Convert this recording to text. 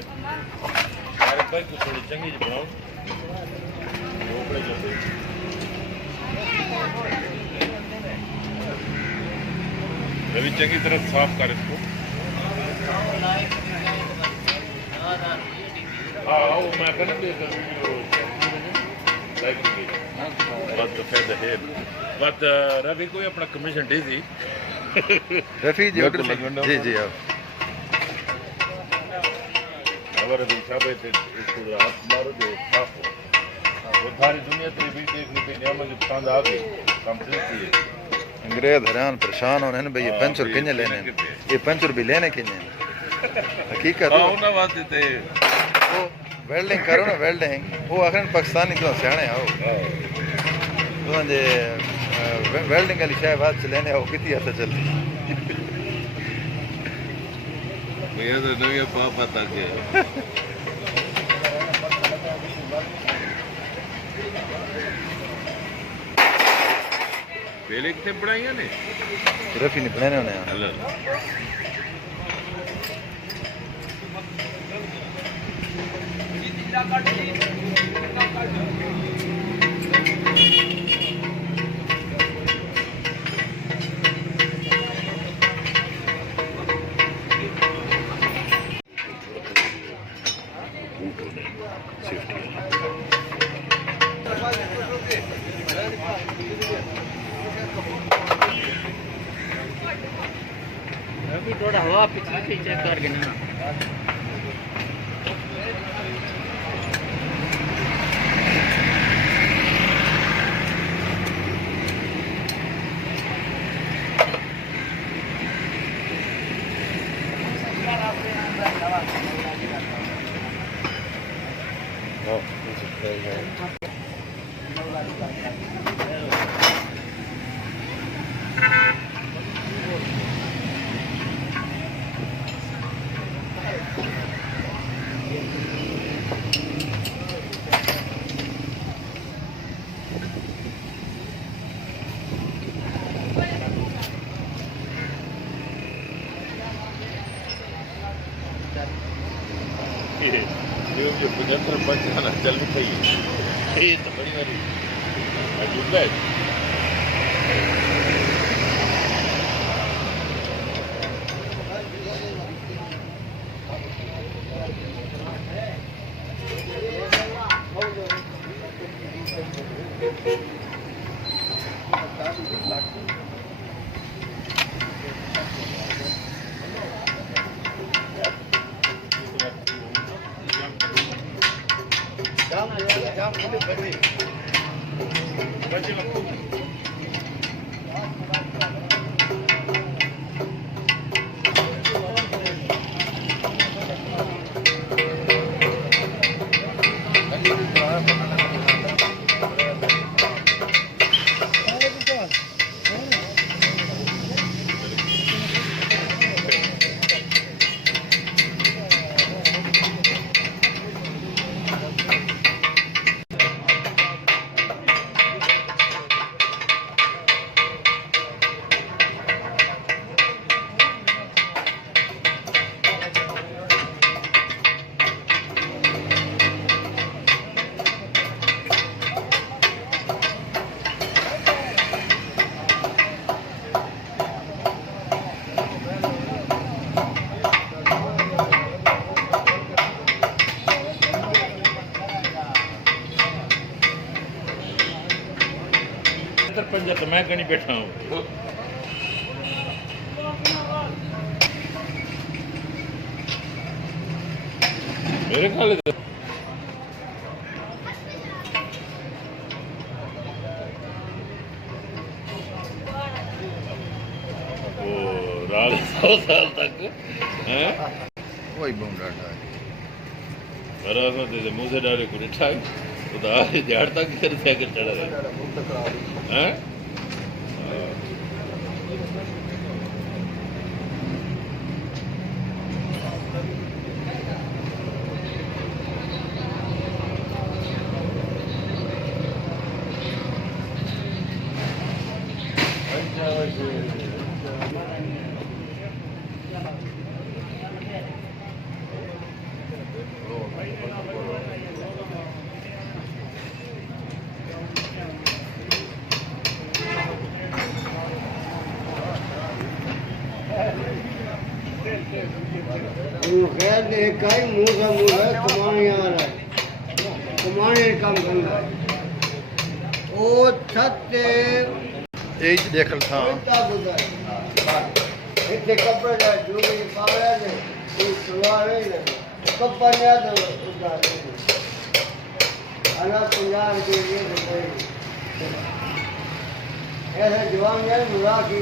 सारे पैक को थोड़ी चंगी जी बनाओ ऊपर जो भी चंगी तरह साफ कर इसको हाँ वो मैं कहना भी बात तो फायदा है बात रवि कोई अपना कमीशन दी थी रफी जी जी जी आप अगर अभी शाबे थे इसको हाथ मारो जो साफ हो वो सारी दुनिया तो भी देख ली थी नियम की पसंद आ गई कंप्लीट थी अंग्रेज हैरान परेशान होने हैं भाई ये पंचर किन्ने लेने ये पंचर भी लेने किन्ने हकीकत हां ना बात थे वो वेल्डिंग करो ना वेल्डिंग वो आखिर पाकिस्तानी तो सियाने आओ तो जे वेल्डिंग वाली शायद बात से लेने आओ कितनी ऐसा चलती भैया तो नवी पापा था के पहले कितने पढ़ाइयां ने रफी ने पढ़ाने होने हेलो थोड़ा हवा पिछले से चेक करके ना ये जो 75 पंचाना चल रही है ये तो बड़ी वाली अजूबा है पंजा तो मैं कहीं बैठा हूँ मेरे ख्याल रात 100 साल तक हैं वही बम डाटा है मुँह से डाले को रिठा तो झाड़ तक कर चढ़ा रहे हैं खैर एक का ही मुंह का मुंह है कमाने आ रहा है कमाने का काम करना है ओ छत ਇਹ ਚ ਦੇਖ ਲਥਾਂ क्या बुझा इतने कपड़े का जो भी पावड़ा है ये सवार है कपड़ा नहीं आता उधर अना पंजाब के लिए ऐसे जवान है मुरा की